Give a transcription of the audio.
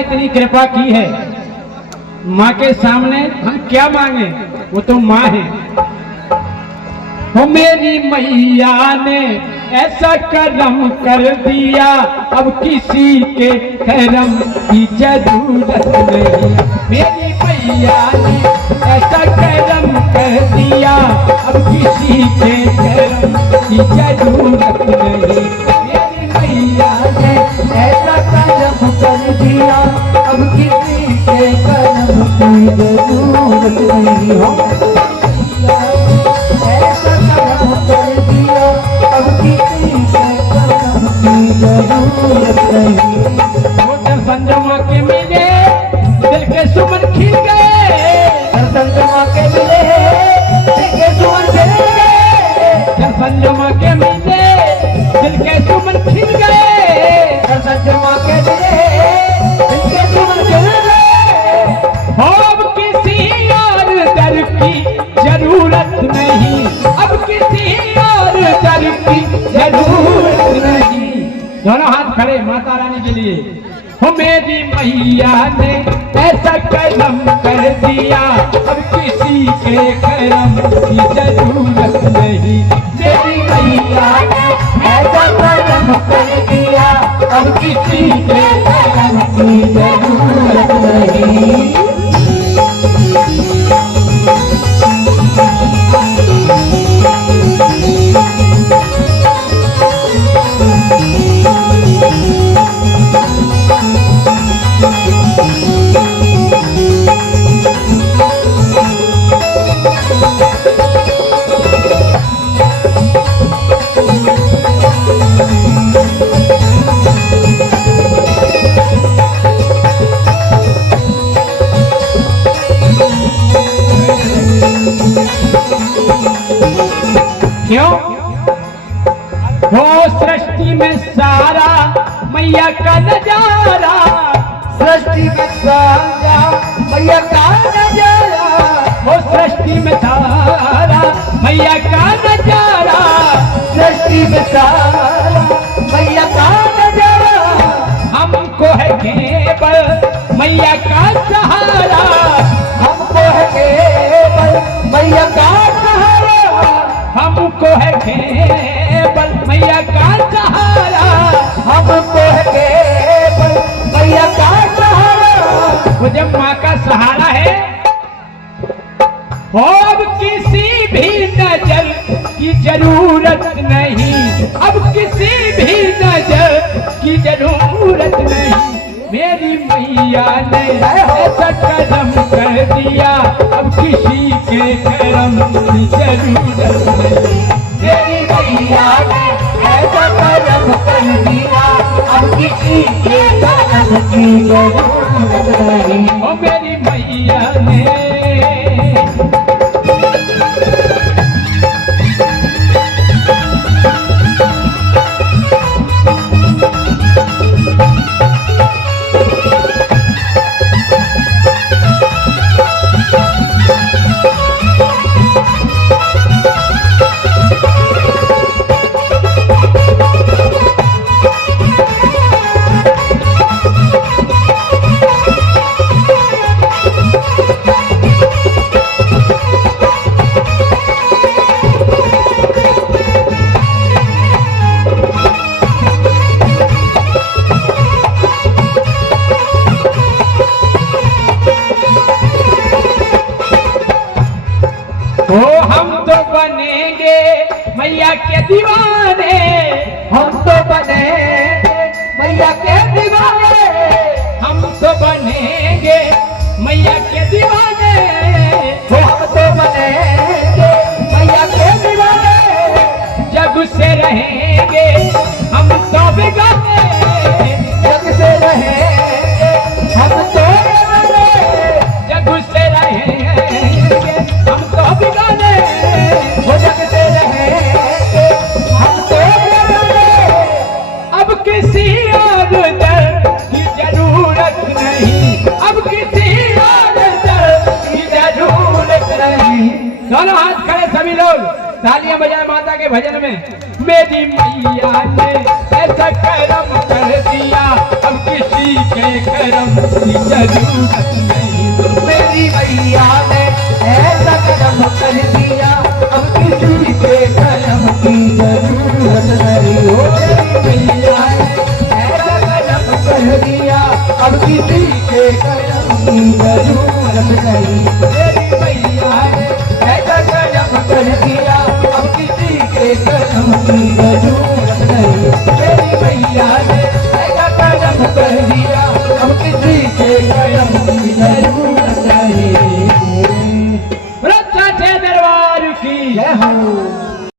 इतनी कृपा की है, माँ के सामने हम क्या मांगे, वो तो माँ है। वो मेरी मैया ने ऐसा करम कर दिया, अब किसी के करम की जरूरत नहीं। मेरी मैया ने ऐसा करम कर दिया, अब किसी के करम की जरूरत नहीं। मेरी मैया ने ऐसा करम कर दिया, अब किसी के करम की जरूरत नहीं। हो ऐसा करम कर दिया, अब किसी के करम की जरूरत नहीं। वो दर्शन जमा के मिले, दिल के सुमन खिल गए। दर्शन जमा के मिले, दिल के सुमन खिल गए। दर्शन जमा के मिले, दिल के सुमन खिल गए। दर्शन जमा के मिले, दिल के सुमन खिल गए। अब किसी और दर की जरूरत नहीं, अब किसी और दर की जरूरत नहीं। दोनों हाथ खड़े माता रानी के लिए। हो मेरी मैया ने ऐसा करम कर दिया, अब किसी के करम की जरूरत नहीं। मेरी मैया ने ऐसा करम कर दिया, अब किसी के करम की जरूरत नहीं। क्यों? वो सृष्टि में सारा मैया का नजारा, सृष्टि में सारा मैया का नजारा। वो सृष्टि में सारा मैया का नजारा, सृष्टि में सारा मैया का नजारा। हमको है केवल मैया का सहारा, हमको है केवल मैया का सहारा। हमको है केवल मैया का सहारा, हमको है केवल मैया का सहारा। वो जब माँ का सहारा है, अब किसी भी नजर की जरूरत नहीं, अब किसी भी नजर की जरूरत नहीं। मेरी मैया ने ऐसा करम कर दिया, अब किसी के करम की जरूरत नहीं। मेरी मैया ने ऐसा करम कर दिया, अब किसी के करम की जरूरत नहीं। ओ मेरी मैया ने मैया के दीवाने, हम तो बनेंगे मैया के दीवाने। हम तो बनेंगे मैया के दीवाने, हम तो बनेंगे मैया के दीवाने। जग से रहेंगे हम तो बिगाने, जग से रहेंगे हम तो बिगाने। जग से रहेंगे हम तो बिगाने, वो जग से रहेंगे हम तो बिगाने। अब किसी और दर की जरूरत नहीं, अब किसी और दर की जरूरत नहीं। दोनों हाथ खड़े सभी लोग, तालियां बजाए माता के भजन में। मेरी मैया ने ऐसा करम कर दिया, अब किसी के करम की जरूरत नहीं। मेरी मैया ने ऐसा करम कर दिया अब किसी के करम की जरूरत नहीं। हो मेरी मैया ने ऐसा करम कर दिया अब किसी के करम की जरूरत नहीं। मेरी मैया ने ऐसा करम कर दिया अब किसी के करम की